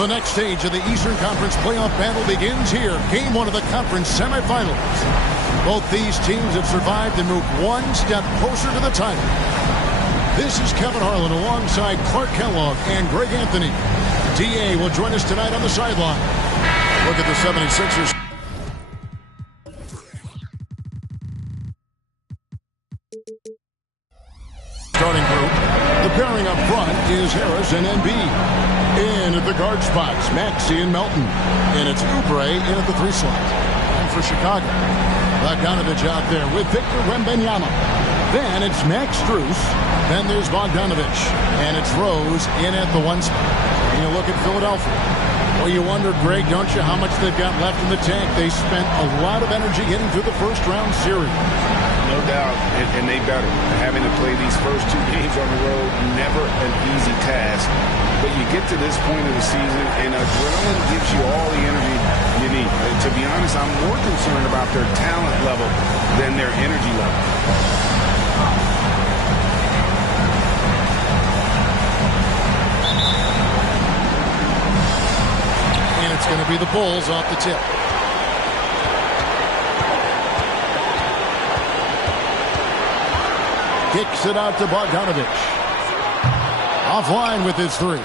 The next stage of the Eastern Conference playoff battle begins here. Game 1 of the conference semifinals. Both these teams have survived and moved one step closer to the title. This is Kevin Harlan alongside Clark Kellogg and Greg Anthony. DA will join us tonight on the sideline. Look at the 76ers. Starting group. The pairing up front is Harris and Embiid. In at the guard spots, Maxey and Melton. And it's Oubre in at the 3 slot. And for Chicago, Bogdanovich out there with Victor Wembanyama. Then it's Max Strus. Then there's Bogdanovich. And it's Rose in at the 1 spot. And you look at Philadelphia. Well, you wonder, Greg, don't you, how much they've got left in the tank. They spent a lot of energy getting through the first-round series. No doubt, and they better. Having to play these first 2 games on the road, never an easy task. But you get to this point of the season, and adrenaline gives you all the energy you need. To be honest, I'm more concerned about their talent level than their energy level. And it's going to be the Bulls off the tip. Kicks it out to Bogdanovich. Offline with his 3.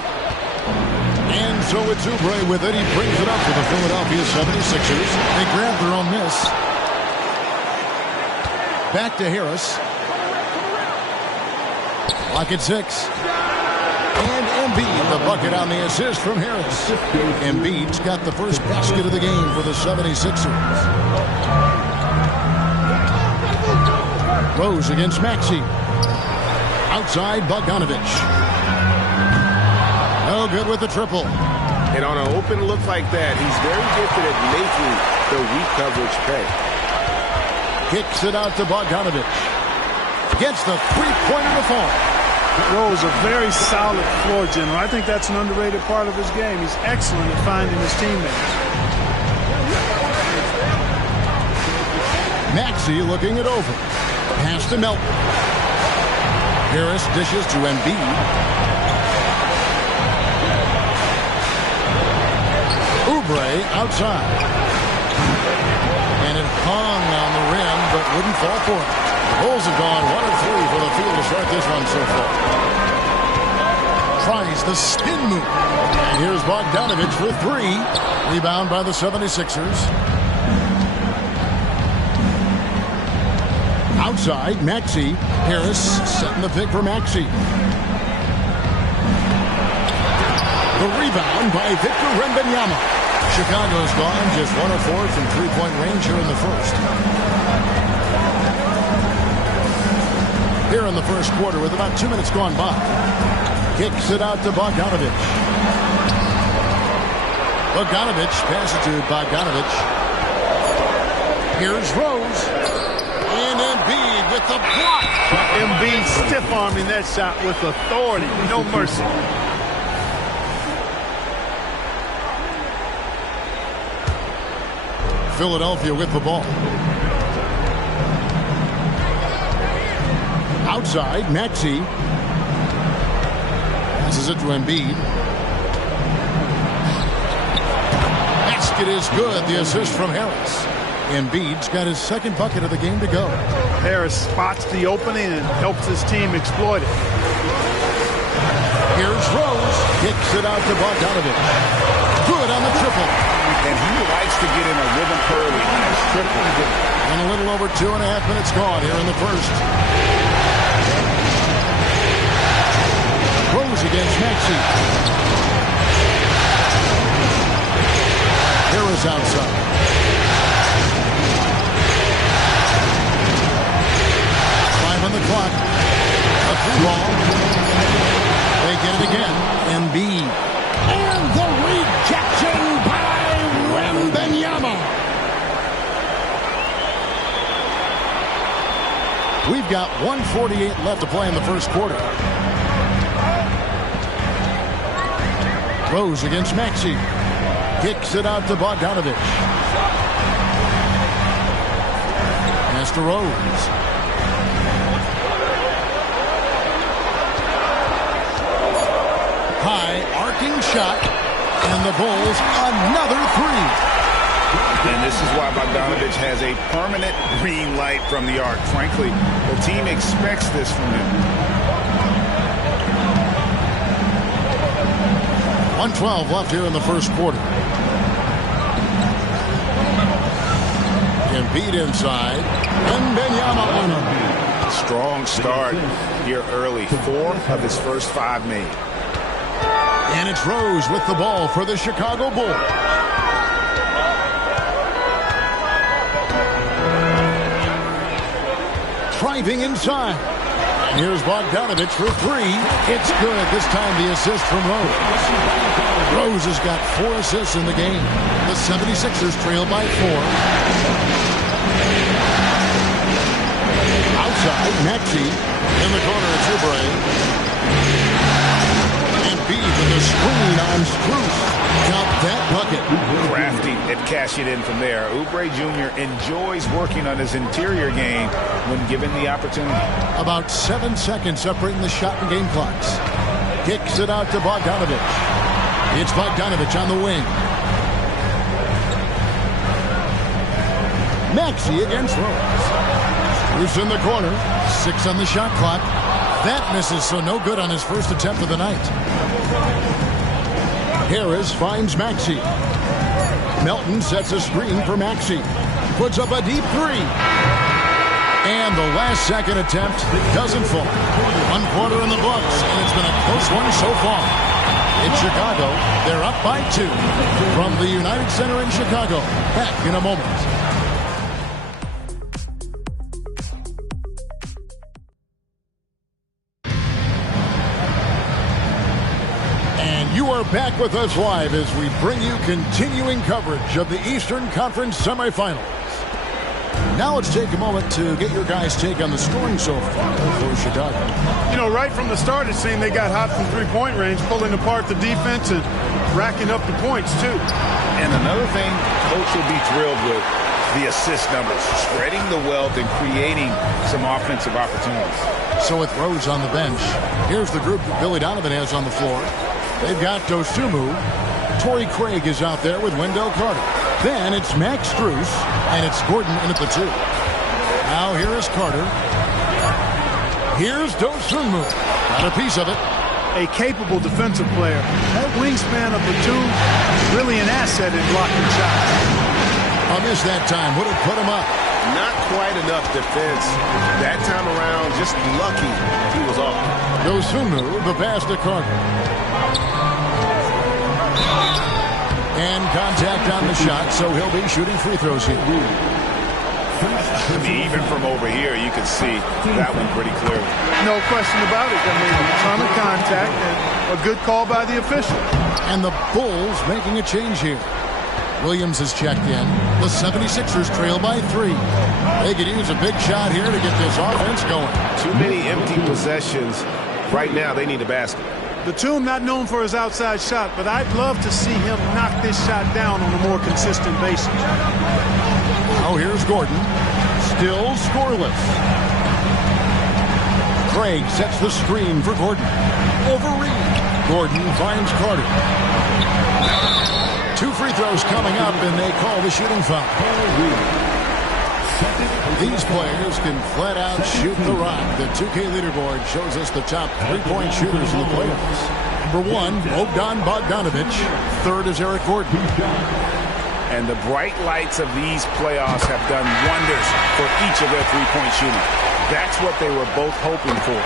And so it's Oubre with it. He brings it up for the Philadelphia 76ers. They grab their own miss. Back to Harris. Lock at 6. And Embiid, the bucket on the assist from Harris. Embiid's got the first basket of the game for the 76ers. Rose against Maxey. Outside, Bogdanovich. No good with the triple. And on an open look like that, he's very gifted at making the weak coverage pay. Kicks it out to Bogdanovich. Gets the three-pointer to fall. Rose, a very solid floor general. I think that's an underrated part of his game. He's excellent at finding his teammates. Maxey looking it over. Pass to Melton. Harris dishes to Embiid. Oubre outside. And it hung on the rim, but wouldn't fall for it. The Bulls have gone 1 of 3 for the field to start this one so far. Tries the spin move. And here's Bogdanovich for 3. Rebound by the 76ers. Outside, Maxey. Harris setting the pick for Maxey. The rebound by Victor Wembanyama. Chicago's gone just 1 of 4 from three-point range here in the first. Here in the first quarter with about 2 minutes gone by. Kicks it out to Bogdanovich. Bogdanovich passes to Bogdanovich. Here's Rose. And Embiid with the block. Embiid stiff-arming that shot with authority. No mercy. Philadelphia with the ball. Outside, Maxey. Passes it to Embiid. Basket is good. The assist from Harris. Embiid's got his second bucket of the game to go. Harris spots the open end, helps his team exploit it. Here's Rose. Kicks it out to Bogdanovich. Good on the triple. And he likes to get in a rhythm early. Nice triple. And a little over 2.5 minutes gone here in the first. Rose against Maxey. Harris outside. On the clock. A 3 ball. They get it again. Embiid. And the rejection by Wembanyama. We've got 1:48 left to play in the first quarter. Rose against Maxey. Kicks it out to Bogdanovich. Pass to Rose. High arcing shot. And the Bulls, another three. And this is why Bogdanovic has a permanent green light from the arc. Frankly, the team expects this from him. 1:12 left here in the first quarter. Embiid inside. Wembanyama. Strong start here early. 4 of his first 5 made. And it's Rose with the ball for the Chicago Bulls. Driving inside. And here's Bogdanovic for 3. It's good. This time the assist from Rose. Rose has got 4 assists in the game. The 76ers trail by 4. Outside, Maxey. In the corner, it's Oubre. Embiid with a screen on Strus. Got that bucket. Crafty at cashing in from there. Oubre Jr. enjoys working on his interior game when given the opportunity. About 7 seconds separating the shot and game clocks. Kicks it out to Bogdanovic. It's Bogdanovic on the wing. Maxey against Rose. Strus in the corner. 6 on the shot clock. That misses, so no good on his first attempt of the night. Harris finds Maxey. Melton sets a screen for Maxey. Puts up a deep 3. And the last second attempt doesn't fall. 1 quarter in the books, and it's been a close one so far. In Chicago, they're up by 2. From the United Center in Chicago. Back in a moment. You are back with us live as we bring you continuing coverage of the Eastern Conference semifinals. Now let's take a moment to get your guys' take on the scoring so far for Chicago. You know, right from the start, it seemed they got hot from three-point range, pulling apart the defense and racking up the points, too. And another thing, Coach will be thrilled with the assist numbers, spreading the wealth and creating some offensive opportunities. So with Rose on the bench, here's the group that Billy Donovan has on the floor. They've got Dosunmu. Torrey Craig is out there with Wendell Carter. Then it's Max Strus, and it's Gordon in at the 2. Now here is Carter. Here's Dosunmu. Got a piece of it. A capable defensive player. That wingspan of Batum is really an asset in blocking shots. A miss that time would have put him up. Not quite enough defense. That time around, just lucky he was off. Dosunmu, the pass to Carter. And contact on the shot, so he'll be shooting free throws here. Even from over here, you can see that one pretty clearly. No question about it. I mean, a ton of contact and a good call by the official. And the Bulls making a change here. Williams has checked in. The 76ers trail by 3. They could use a big shot here to get this offense going. Too many empty possessions. Right now, they need a basket. Batum not known for his outside shot, but I'd love to see him knock this shot down on a more consistent basis. Now here's Gordon. Still scoreless. Craig sets the screen for Gordon. Over Reed. Gordon finds Carter. 2 free throws coming up, and they call the shooting foul. These players can flat out shoot the rock. The 2K leaderboard shows us the top 3-point shooters in the playoffs. Number 1, Bogdan Bogdanovic. 3rd is Eric Gordon. And the bright lights of these playoffs have done wonders for each of their 3-point shooting. That's what they were both hoping for.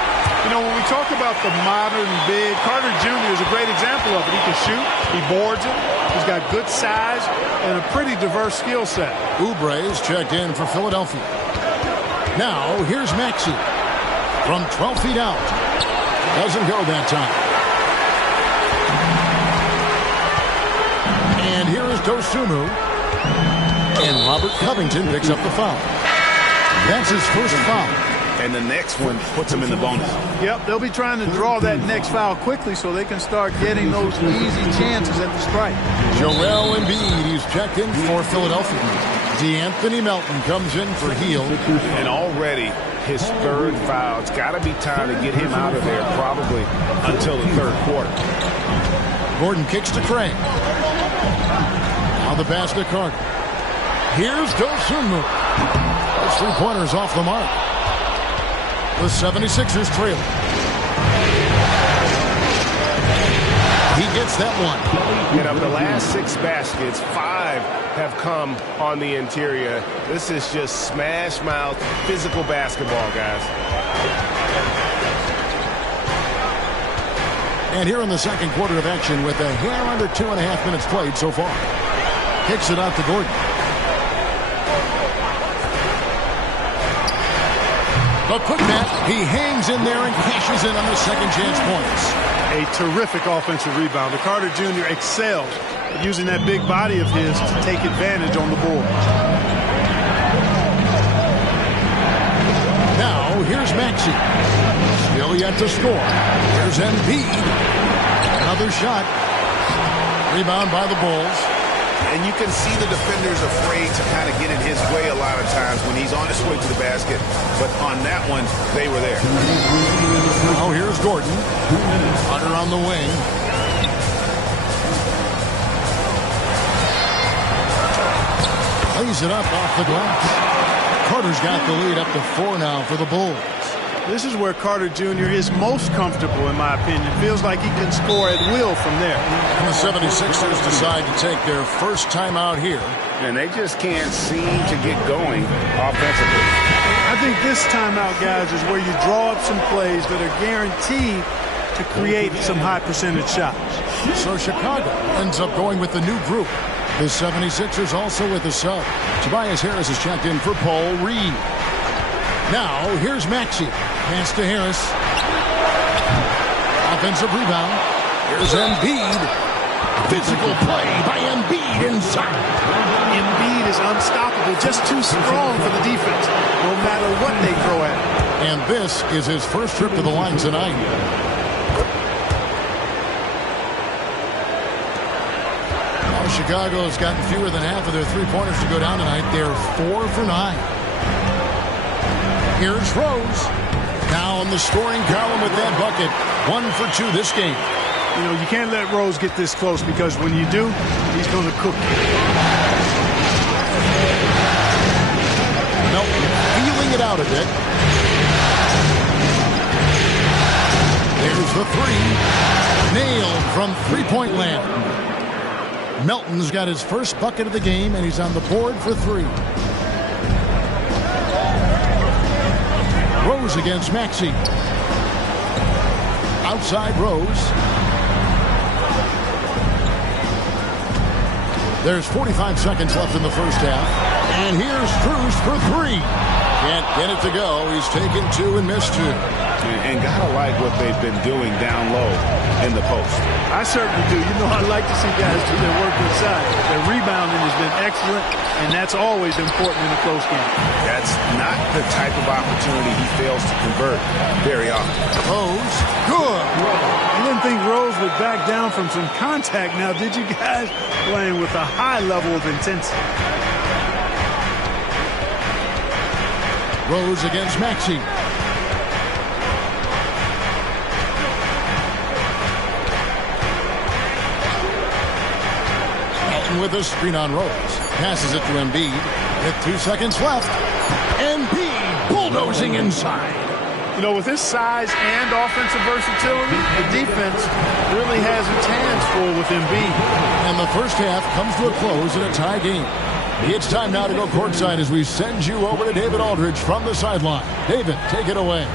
You know, when we talk about the modern big, Carter Jr. is a great example of it. He can shoot, he boards it, he's got good size, and a pretty diverse skill set. Oubre is checked in for Philadelphia. Now, here's Maxey. From 12 feet out. Doesn't go that time. And here is Dosunmu. And Robert Covington picks up the foul. That's his first foul. And the next one puts him in the bonus. Yep, they'll be trying to draw that next foul quickly so they can start getting those easy chances at the strike. Joel Embiid, he's checked in for Philadelphia. DeAnthony Melton comes in for Hield. And already his 3rd foul. It's got to be time to get him out of there probably until the 3rd quarter. Gordon kicks to Craig. Now the pass to Carter. Here's Dosunmu. Those three-pointers off the mark. The 76ers trail. He gets that one. And of the last 6 baskets, 5 have come on the interior. This is just smash mouth, physical basketball, guys. And here in the second quarter of action with a hair under 2.5 minutes played so far. Kicks it out to Gordon. The putback, he hangs in there and cashes in on the second chance points. A terrific offensive rebounder. Carter Jr. excelled at using that big body of his to take advantage on the board. Now, here's Maxey. Still yet to score. Here's Embiid. Another shot. Rebound by the Bulls. And you can see the defenders afraid to kind of get in his way a lot of times when he's on his way to the basket. But on that one, they were there. Oh, here's Gordon. Hunter on the wing. Lays it up off the glass. Carter's got the lead up to 4 now for the Bulls. This is where Carter Jr. is most comfortable, in my opinion. Feels like he can score at will from there. And the 76ers decide to take their first timeout here. And they just can't seem to get going offensively. I think this timeout, guys, is where you draw up some plays that are guaranteed to create some high percentage shots. So Chicago ends up going with the new group. The 76ers also with a sub. Tobias Harris is checked in for Paul Reed. Now, here's Maxey. Pass to Harris. Offensive rebound. Here's Embiid. Physical play by Embiid inside. Embiid is unstoppable, just too strong for the defense, no matter what they throw at him. And this is his first trip to the line tonight. Now, Chicago has gotten fewer than half of their three-pointers to go down tonight. They're 4 for 9. Here's Rose. Now in the scoring column with that bucket. 1 for 2 this game. You know, you can't let Rose get this close because when you do, he's going to cook you. Melton feeling it out a bit. There's the 3. Nailed from three-point land. Melton's got his first bucket of the game, and he's on the board for 3. Rose against Maxey. Outside Rose. There's 45 seconds left in the first half. And here's Strus for 3. Can't get it to go. He's taken 2 and missed 2. And gotta like what they've been doing down low in the post. I certainly do. You know, I like to see guys do their work inside. Their rebounding has been excellent, and that's always important in a close game. That's not the type of opportunity he fails to convert very often. Rose, good. I didn't think Rose would back down from some contact now, did you guys? Playing with a high level of intensity. Rose against Maxey. With a screen on Rose. Passes it to Embiid with 2 seconds left. Embiid bulldozing inside. You know, with his size and offensive versatility, the defense really has its hands full with Embiid. And the first half comes to a close in a tie game. It's time now to go courtside as we send you over to David Aldridge from the sideline. David, take it away.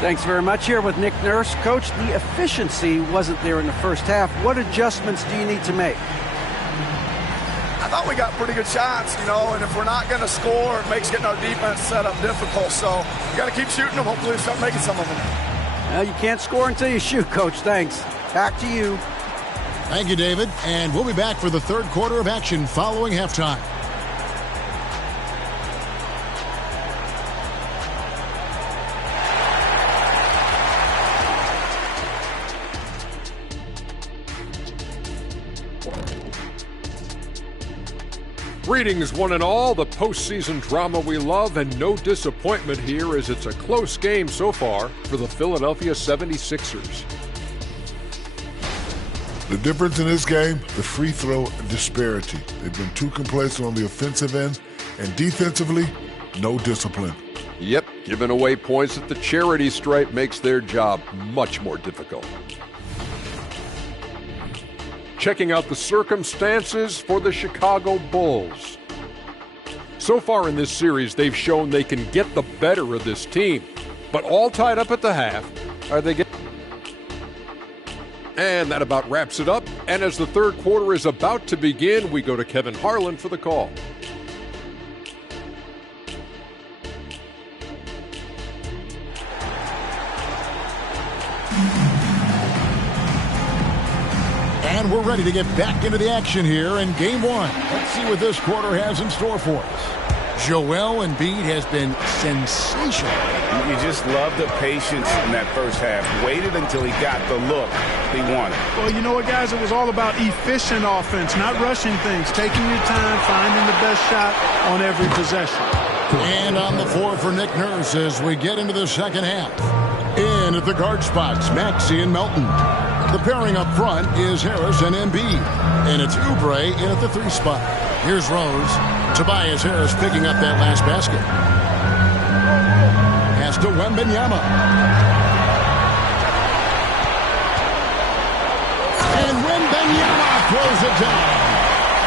Thanks very much. Here with Nick Nurse. Coach, the efficiency wasn't there in the first half. What adjustments do you need to make? I thought we got pretty good shots, you know, and if we're not going to score, it makes getting our defense set up difficult. So we got to keep shooting them. Hopefully we start making some of them. Well, you can't score until you shoot, Coach. Thanks. Back to you. Thank you, David. And we'll be back for the third quarter of action following halftime. Greetings, one and all. The postseason drama we love, and no disappointment here as it's a close game so far for the Philadelphia 76ers. The difference in this game, the free throw disparity. They've been too complacent on the offensive end, and defensively, no discipline. Yep, giving away points at the charity stripe makes their job much more difficult. Checking out the circumstances for the Chicago Bulls. So far in this series, they've shown they can get the better of this team, but all tied up at the half. Are they getting? And that about wraps it up. And as the third quarter is about to begin, we go to Kevin Harlan for the call. And we're ready to get back into the action here in Game 1. Let's see what this quarter has in store for us. Joel Embiid has been sensational. You just love the patience in that first half. Waited until he got the look he wanted. Well, you know what, guys? It was all about efficient offense, not rushing things, taking your time, finding the best shot on every possession. And on the floor for Nick Nurse as we get into the second half. In at the guard spots, Maxey and Melton. The pairing up front is Harris and Embiid. And it's Oubre in at the 3 spot. Here's Rose. Tobias Harris picking up that last basket. Pass to Wembanyama. And Wembanyama throws it down.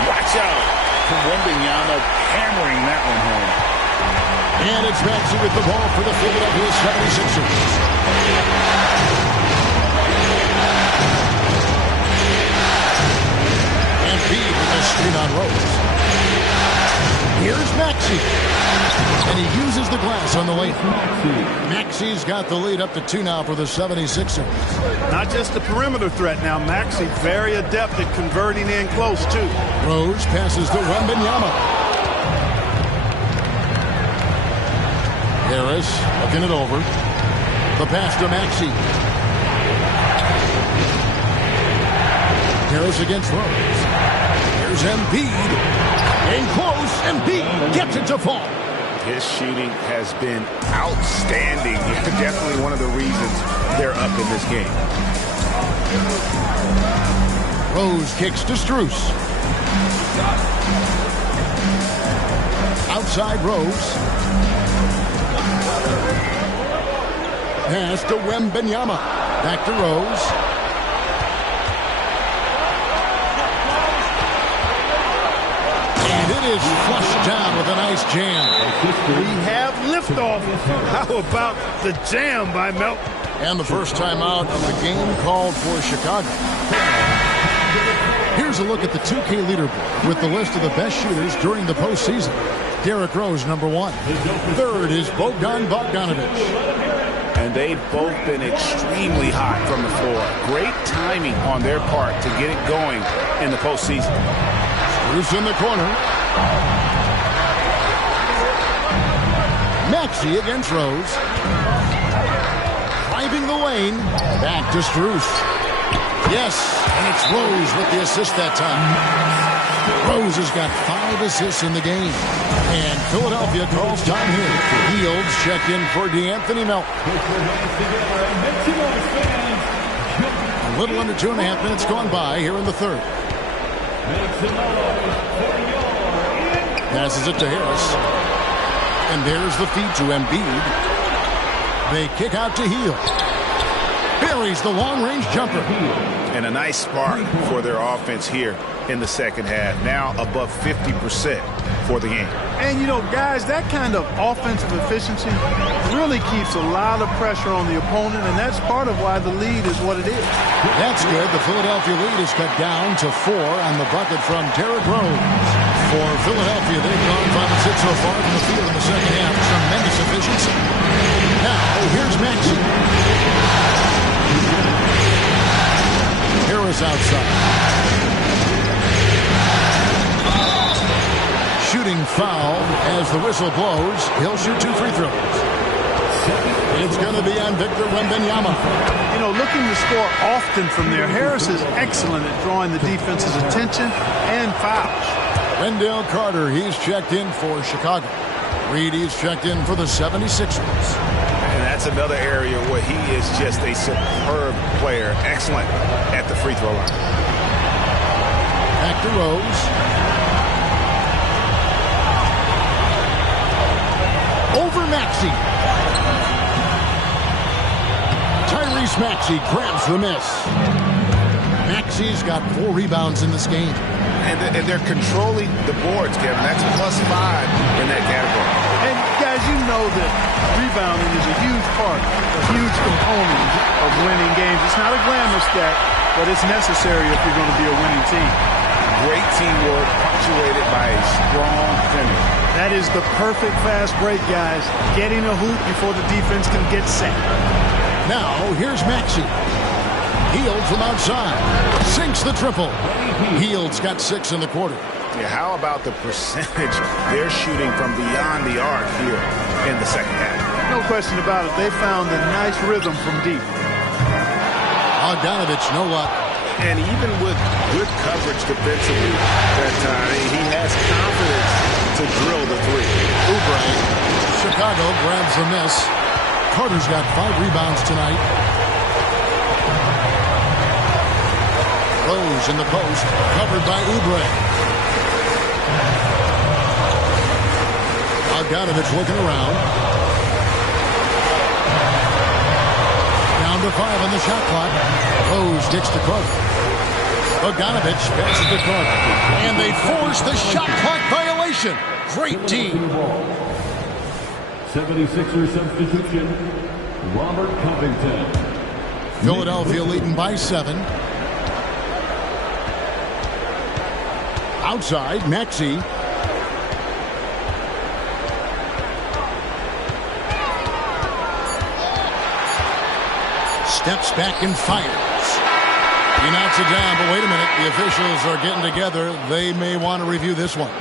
Watch out. Wembanyama hammering that one home. And it's Maxey with the ball for the Philadelphia 76ers. Embiid with a screen on Rose. Here's Maxey. And he uses the glass on the layup. Maxey's got the lead up to 2 now for the 76ers. Not just a perimeter threat now. Maxey very adept at converting in close, too. Rose passes to Wembanyama. Harris looking it over. The pass to Maxey. Harris against Rose. Here's Embiid. In close, Embiid gets it to fall. His shooting has been outstanding. Definitely one of the reasons they're up in this game. Rose kicks to Strus. Outside Rose. Pass to Wembanyama. Back to Rose. It is flushed down with a nice jam. We have liftoff. How about the jam by Melton? And the first time out of the game called for Chicago. Here's a look at the 2K leaderboard with the list of the best shooters during the postseason. Derrick Rose, number 1. Third is Bogdan Bogdanovic. And they've both been extremely hot from the floor. Great timing on their part to get it going in the postseason. Bruce in the corner. Maxey against Rose. Driving the lane. Back to Strus. Yes, and it's Rose with the assist that time. Rose has got 5 assists in the game. And Philadelphia calls time here. Fields checked in for DeAnthony Melton. A little under 2.5 minutes gone by here in the third. Passes it to Harris. And there's the feed to Embiid. They kick out to Hield. Buries the long-range jumper. And a nice spark for their offense here in the second half. Now above 50% for the game. And, you know, guys, that kind of offensive efficiency really keeps a lot of pressure on the opponent, and that's part of why the lead is what it is. That's good. The Philadelphia lead is cut down to 4 on the bucket from Derrick Rose. For Philadelphia, they've gone 5 and 6 so far from the field in the second half. Tremendous efficiency. Now, here's Maxey. Harris outside. Shooting foul as the whistle blows. He'll shoot 2 free throws. It's going to be on Victor Wembanyama. You know, looking to score often from there. Harris is excellent at drawing the defense's attention and fouls. Wendell Carter, he's checked in for Chicago. Reed, he's checked in for the 76ers. And that's another area where he is just a superb player. Excellent at the free throw line. to Rose. Over Maxey. Tyrese Maxey grabs the miss. Maxey's got 4 rebounds in this game. And they're controlling the boards, Kevin. That's +5 in that category. And guys, you know that rebounding is a huge part, a huge component of winning games. It's not a glamorous stat, but it's necessary if you're going to be a winning team. Great teamwork punctuated by a strong finish. That is the perfect fast break, guys. Getting a hoop before the defense can get set. Now, here's Maxey. Hield from outside. Sinks the triple. Hield's got 6 in the quarter. Yeah, how about the percentage they're shooting from beyond the arc here in the second half? No question about it. They found a nice rhythm from deep. Bogdanovich, no luck. And even with good coverage defensively that time, he has confidence to drill the 3. Oubre. Chicago grabs the miss. Carter's got 5 rebounds tonight. Rose in the post, covered by Oubre. Bogdanovich looking around. Down to 5 on the shot clock. Rose kicks to Carter. Bogdanovich passes to Carter. And they force the shot clock violation. Great team. 76er substitution, Robert Covington. Philadelphia leading by 7. Outside, Maxey. Steps back and fires. He knocks it down, but wait a minute. The officials are getting together. They may want to review this one.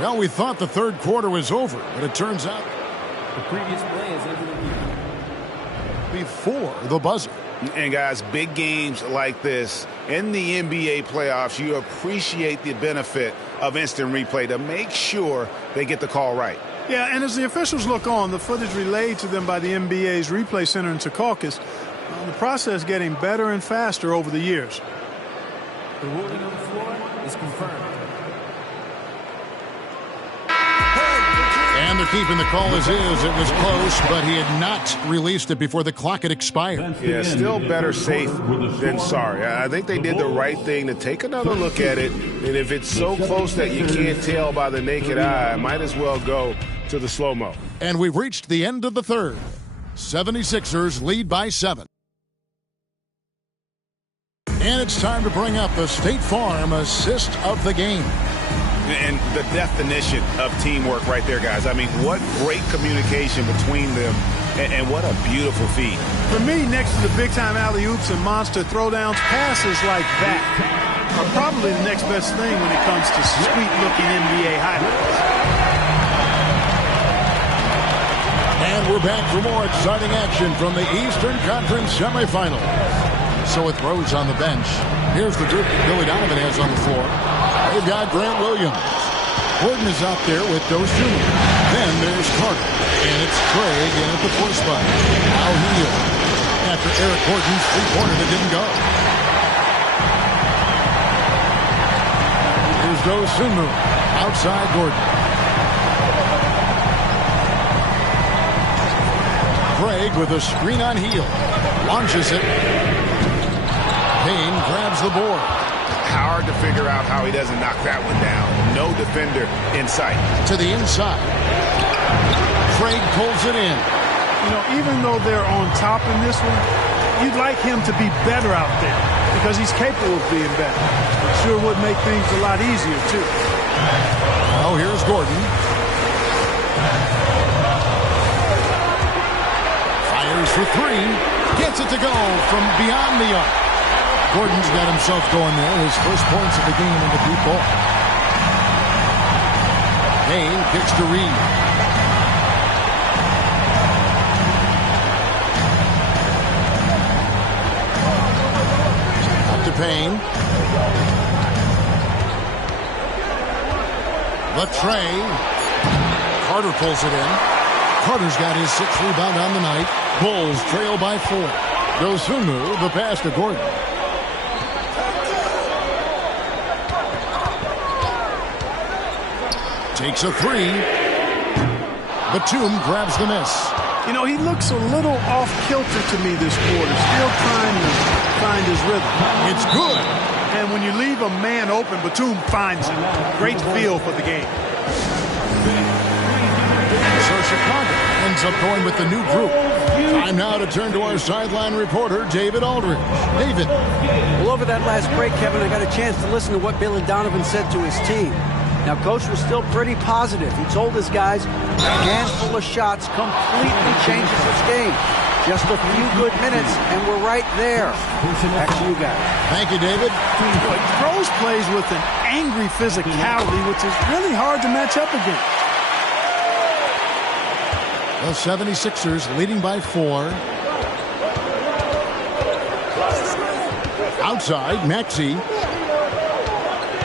Well, we thought the third quarter was over, but it turns out The previous play is under review. before the buzzer. And guys, big games like this in the NBA playoffs, you appreciate the benefit of instant replay to make sure they get the call right. Yeah, and as the officials look on, the footage relayed to them by the NBA's replay center in Secaucus, the process getting better and faster over the years. The ruling on the floor is confirmed. And they're keeping the call as is. It was close, but he had not released it before the clock had expired. Yeah, still better safe than sorry. I think they did the right thing to take another look at it. And if it's so close that you can't tell by the naked eye, might as well go to the slow-mo. And we've reached the end of the third. 76ers lead by 7. And it's time to bring up the State Farm assist of the game. And the definition of teamwork right there, guys. I mean, what great communication between them, and what a beautiful feat. For me, next to the big-time alley-oops and monster throwdowns, passes like that are probably the next best thing when it comes to sweet-looking NBA highlights. And we're back for more exciting action from the Eastern Conference semifinal. So with Rose on the bench, here's the group that Billy Donovan has on the floor. They've got Grant Williams. Gordon is out there with Doe Jr. Then there's Carter. And it's Craig in at the 4 spot. Now Hield. After Eric Gordon's 3-pointer that didn't go. Here's Doe Jr. Outside Gordon. Craig with a screen on Hield. Launches it. Payne grabs the board. Hard to figure out how he doesn't knock that one down. No defender in sight. To the inside. Craig pulls it in. You know, even though they're on top in this one, you'd like him to be better out there because he's capable of being better. Sure would make things a lot easier, too. Now here's Gordon. Fires for 3. Gets it to go from beyond the arc. Gordon's got himself going there. His first points of the game in the deep ball. Payne kicks to Reed. Up to Payne. Latrey. Carter pulls it in. Carter's got his 6th rebound on the night. Bulls trail by 4. Dosunmu, the pass to Gordon. Takes a three. Batum grabs the miss. You know, he looks a little off-kilter to me this quarter, still trying to find his rhythm. It's good. And when you leave a man open, Batum finds him. Great feel for the game. So Chicago ends up going with the new group. Time now to turn to our sideline reporter, David Aldridge. David. Well, over that last break, Kevin, I got a chance to listen to what Billy Donovan said to his team. Now, Coach was still pretty positive. He told his guys a handful of shots completely changes this game. Just a few good minutes, and we're right there. Back to you guys. Thank you, David. Rose plays with an angry physicality, which is really hard to match up against. The 76ers leading by 4. Outside, Maxey.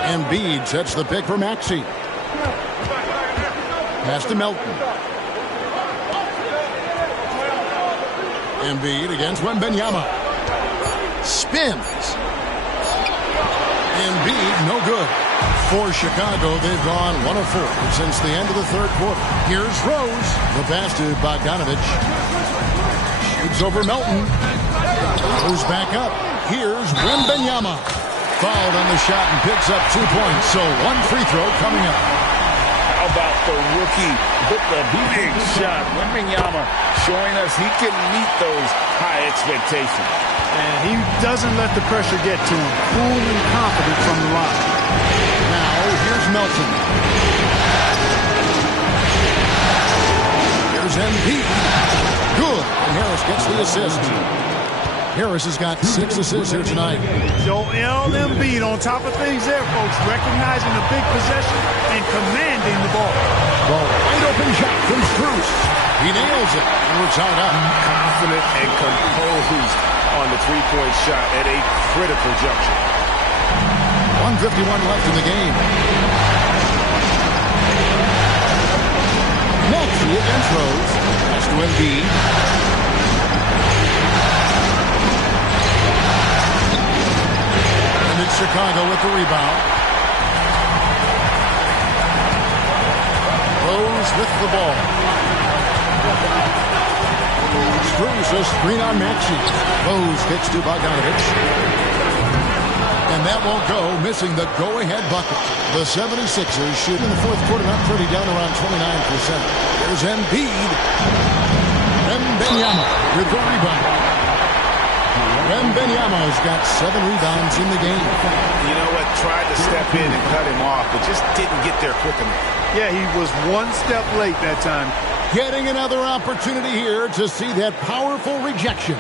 Embiid sets the pick for Maxey. Pass to Melton. Embiid against Wembanyama. Spins. Embiid, no good. For Chicago, they've gone 1 of 4 since the end of the third quarter. Here's Rose. The pass to Bogdanovich. Shoots over Melton. Goes back up. Here's Wembanyama. Fouled on the shot and picks up 2 points. So 1 free throw coming up. How about the rookie with the big shot? Wembanyama showing us he can meet those high expectations. And he doesn't let the pressure get to him. Cool and confident from the line. Now, here's Melton. Here's Embiid. Good. And Harris gets the assist. Harris has got 6 assists here tonight. Joel Embiid on top of things there, folks. Recognizing the big possession and commanding the ball. Wide open shot from Strus. He nails it. And we're tied up. Confident and composed on the three-point shot at a critical juncture. 1:51 left in the game. Maxey against Rose. Pass to Embiid. And it's Chicago with the rebound. Rose with the ball. Strus a screen on Maxey. Rose kicks to Bogdanovich. And that won't go, missing the go-ahead bucket. The 76ers shoot in the fourth quarter, not pretty, down around 29%. There's Embiid. Wembanyama with the rebound. Wembanyama's got 7 rebounds in the game. You know what? Tried to step in and cut him off, but just didn't get there quick enough. Yeah, he was 1 step late that time. Getting another opportunity here to see that powerful rejection.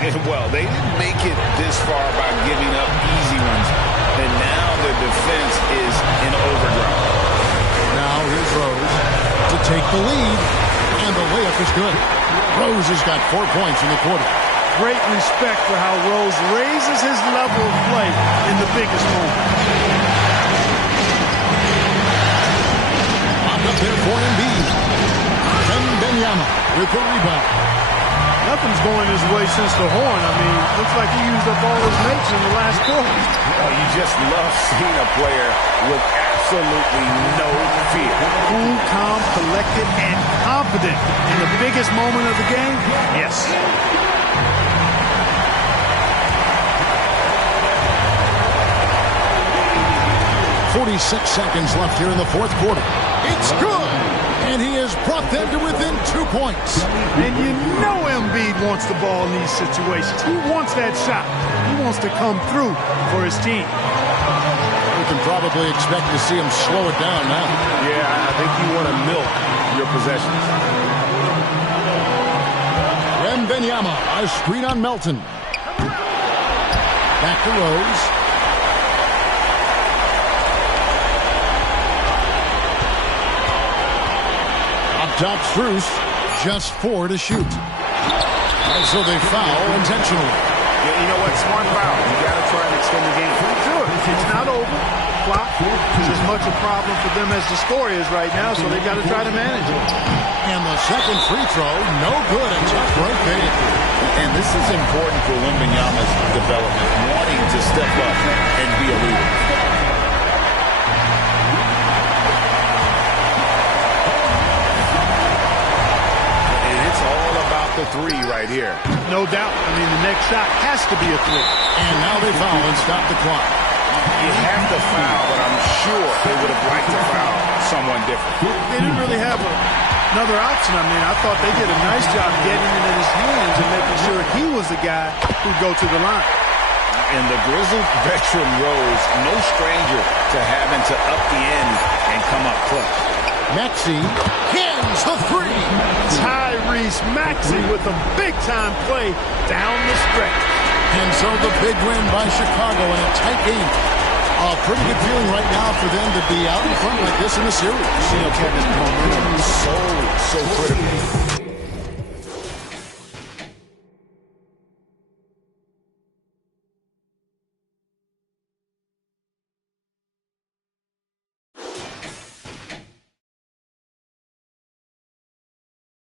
And well, they didn't make it this far by giving up easy ones. And now their defense is in overdrive. Now here's Rose to take the lead. And the layup is good. Rose has got 4 points in the quarter. Great respect for how Rose raises his level of play in the biggest moment. Popped up there for Embiid. Wembanyama with the rebound. Nothing's going his way since the horn. I mean, looks like he used up all his mates in the last quarter. Oh, you just love seeing a player with absolutely no fear. Cool, calm, collected, and confident in the biggest moment of the game. Yes. 46 seconds left here in the fourth quarter. It's good! And he has brought them to within 2 points. And you know Embiid wants the ball in these situations. He wants that shot. He wants to come through for his team. We can probably expect to see him slow it down now. Yeah, I think you want to milk your possessions. Wembanyama, a screen on Melton. Back to Rose. Top Strus, just 4 to shoot. And so they foul intentionally. You know what? Smart foul. You got to try and extend the game. Sure. It's not over. Clock is as much a problem for them as the score is right now, so they got to try to manage it. And the second free throw, no good. A tough break made. And this is important for Wembanyama's development, wanting to step up and be a leader. No doubt. I mean, the next shot has to be a three. And now they foul and stop the clock. You have to foul, but I'm sure they would have liked to foul someone different. They didn't really have another option. I mean, I thought they did a nice job getting it in his hands and making sure he was the guy who'd go to the line. And the Grizzlies veteran Rose, no stranger to having to up the end and come up clutch. Maxey hits the three. Tyrese Maxey with a big-time play down the stretch. And so the big win by Chicago in a tight game. A pretty good feeling right now for them to be out in front like this in the series. You know, Kevin, momentum is so critical.